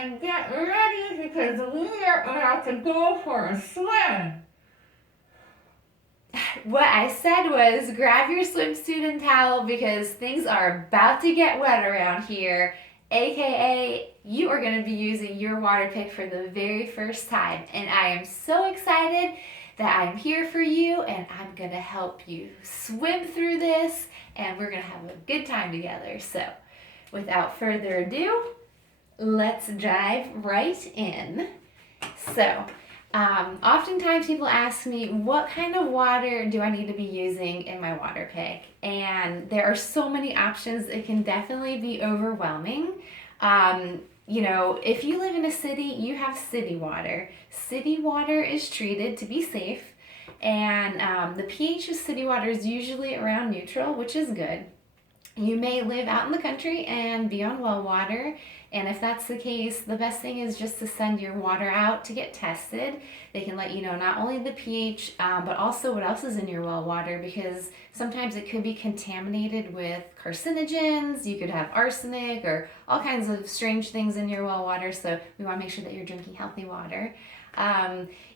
and get ready because we are about to go for a swim. What I said was grab your swimsuit and towel because things are about to get wet around here. AKA, you are going to be using your water pick for the very first time. And I am so excited that I'm here for you and I'm going to help you swim through this and we're going to have a good time together. So, without further ado, let's dive right in. So, oftentimes people ask me, what kind of water do I need to be using in my water pick? And there are so many options, it can definitely be overwhelming. If you live in a city, you have city water. City water is treated to be safe, and the pH of city water is usually around neutral, which is good. You may live out in the country and be on well water, and if that's the case, the best thing is just to send your water out to get tested. They can let you know not only the pH, but also what else is in your well water, because sometimes it could be contaminated with carcinogens. You could have arsenic or all kinds of strange things in your well water, so we want to make sure that you're drinking healthy water.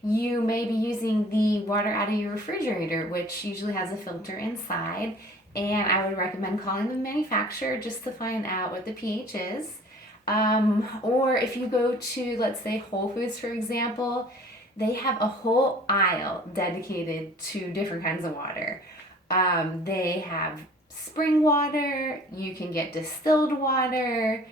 You may be using the water out of your refrigerator, which usually has a filter inside. And I would recommend calling the manufacturer just to find out what the pH is. Or if you go to, let's say, Whole Foods, for example, they have a whole aisle dedicated to different kinds of water. They have spring water, you can get distilled water.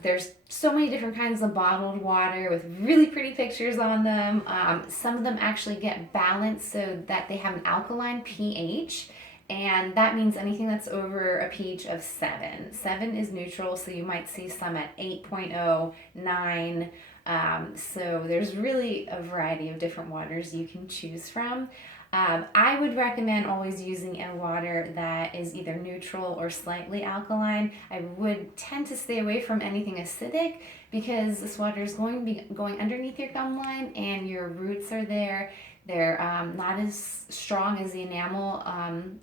There's so many different kinds of bottled water with really pretty pictures on them. Some of them actually get balanced so that they have an alkaline pH. And that means anything that's over a pH of 7. 7 is neutral, so you might see some at 8.0, 9. So there's really a variety of different waters you can choose from. I would recommend always using a water that is either neutral or slightly alkaline. I would tend to stay away from anything acidic because this water is going to be going underneath your gum line and your roots are there. They're not as strong as the enamel.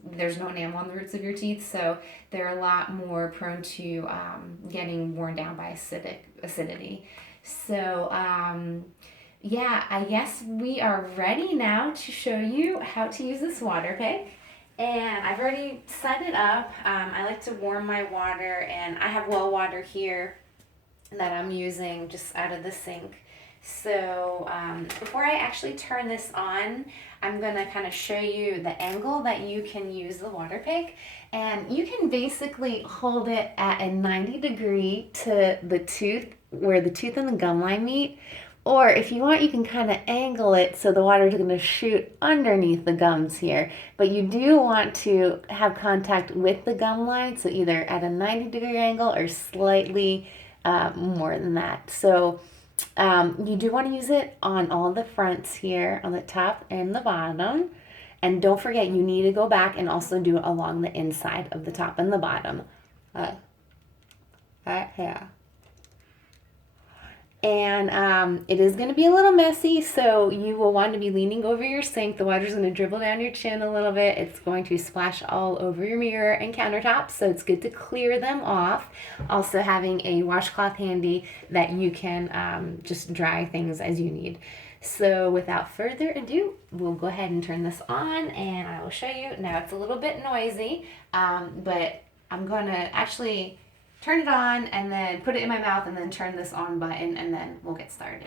There's no enamel on the roots of your teeth, so they're a lot more prone to getting worn down by acidity. So, I guess we are ready now to show you how to use this water pick. And I've already set it up. I like to warm my water, and I have well water here that I'm using just out of the sink. So before I actually turn this on, I'm going to kind of show you the angle that you can use the water pick. And you can basically hold it at a 90-degree to the tooth, where the tooth and the gum line meet. Or if you want, you can kind of angle it so the water is going to shoot underneath the gums here. But you do want to have contact with the gum line, so either at a 90-degree angle or slightly more than that. So you do want to use it on all the fronts here, on the top and the bottom. And don't forget, you need to go back and also do it along the inside of the top and the bottom. Right here. And it is going to be a little messy, so you will want to be leaning over your sink. The water's going to dribble down your chin a little bit. It's going to splash all over your mirror and countertops, so it's good to clear them off. Also having a washcloth handy that you can just dry things as you need. So without further ado, we'll go ahead and turn this on, and I will show you. Now it's a little bit noisy, but I'm going to actually turn it on and then put it in my mouth and then turn this on button, and then we'll get started.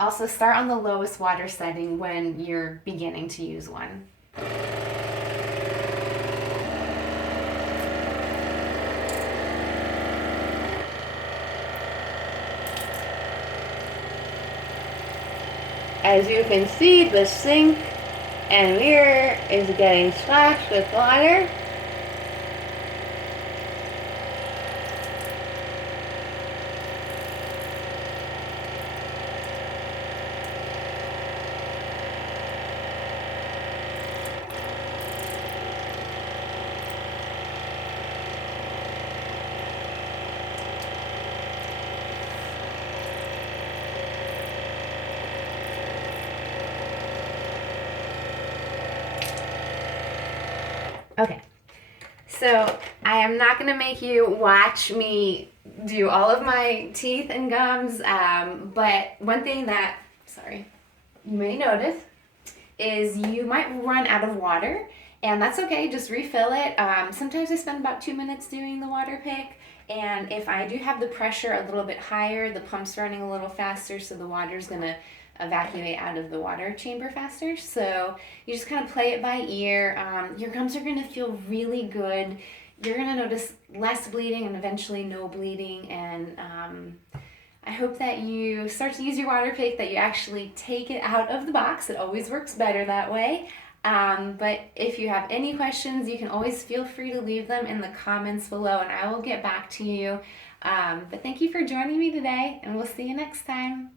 Also, start on the lowest water setting when you're beginning to use one. As you can see, the sink and mirror is getting splashed with water. Okay, So I am not going to make you watch me do all of my teeth and gums, but one thing that, you may notice is you might run out of water, and that's okay, just refill it. Sometimes I spend about 2 minutes doing the water pick, and if I do have the pressure a little bit higher, the pump's running a little faster, so the water's going to evacuate out of the water chamber faster. So you just kind of play it by ear. Your gums are going to feel really good. You're going to notice less bleeding and eventually no bleeding, and I hope that you start to use your water pick, that you actually take it out of the box. It always works better that way. But if you have any questions, you can always feel free to leave them in the comments below, and I will get back to you. But thank you for joining me today, and we'll see you next time.